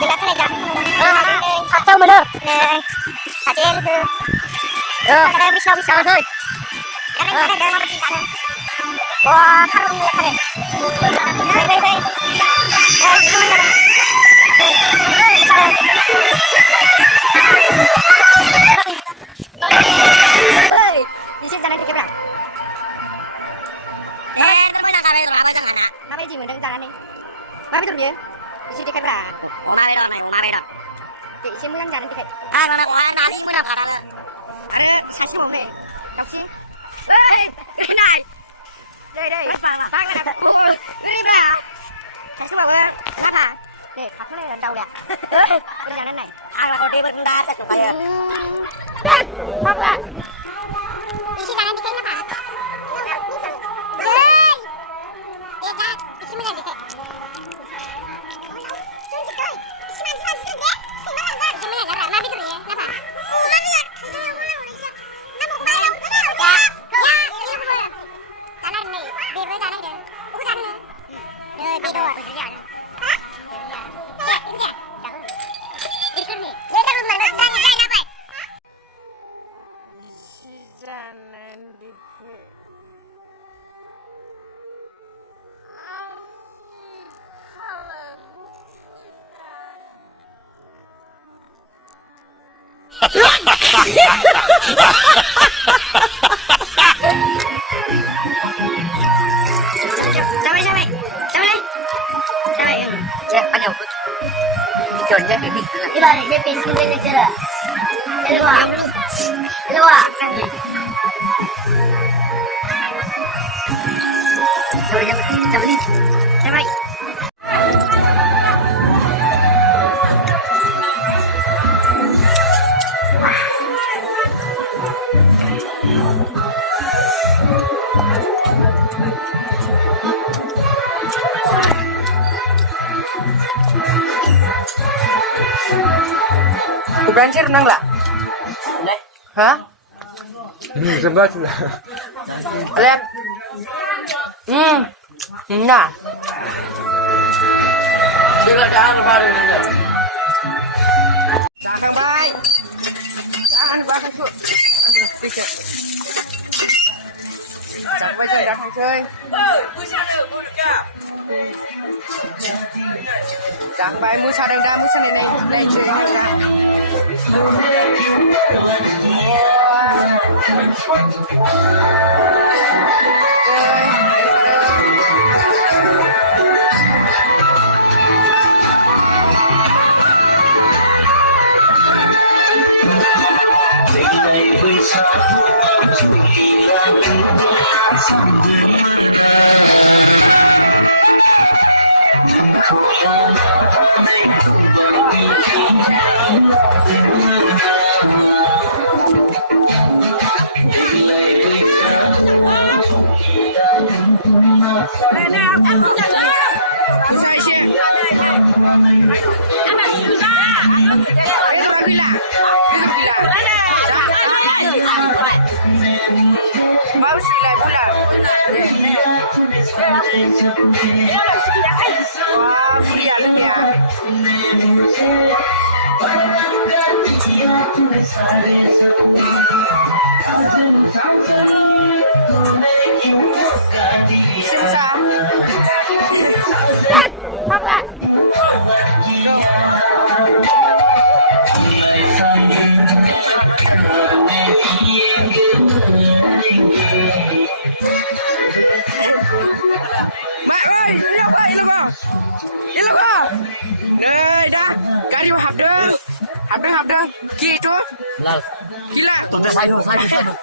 Jelas kan aja. Kacau bener. Sajen itu. Ada bisa thôi. Ada mau cerita. Wah, karung ya keren. Baik. Di sini jalan dikit berang. Mabay gì mình đang ra này? Mabay tụi nhé. Đi xin đi cái bra. Mabay đó. Chị xin mới đang ra đi cái. Nó có hai đàn mới đang phá ra. Sao chứ không này? Đọc xin. Cái này. Đây. Phát cái này. Đi bra. Sao chứ bảo cắt hả? Để phát cái này đầu đẹp. Bây giờ này. Là có đi bên đa sẽ chụp cái. Không ạ. Đi xin ra đi cái nó hả? Bukan sih renang lah? Hah? Sebelah sudah. Lihat. Nah. Sila jangan baru ini. Jangan baik. Jangan baik tu. Aduh, tiket. Jangan baik saya datang chơi. Mua sao được mua được kìa. Jangan baik mua sao đây đây chơi. Học đó, kia chú. Là. Gila. Tôi sai rồi. Sai rồi.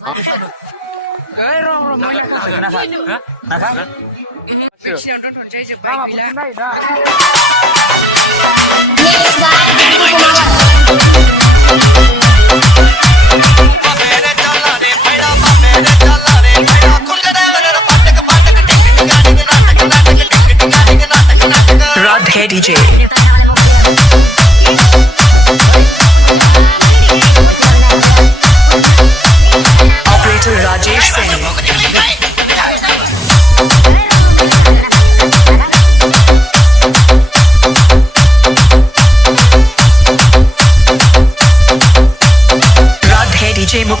Rồi, Hả? Radhe DJ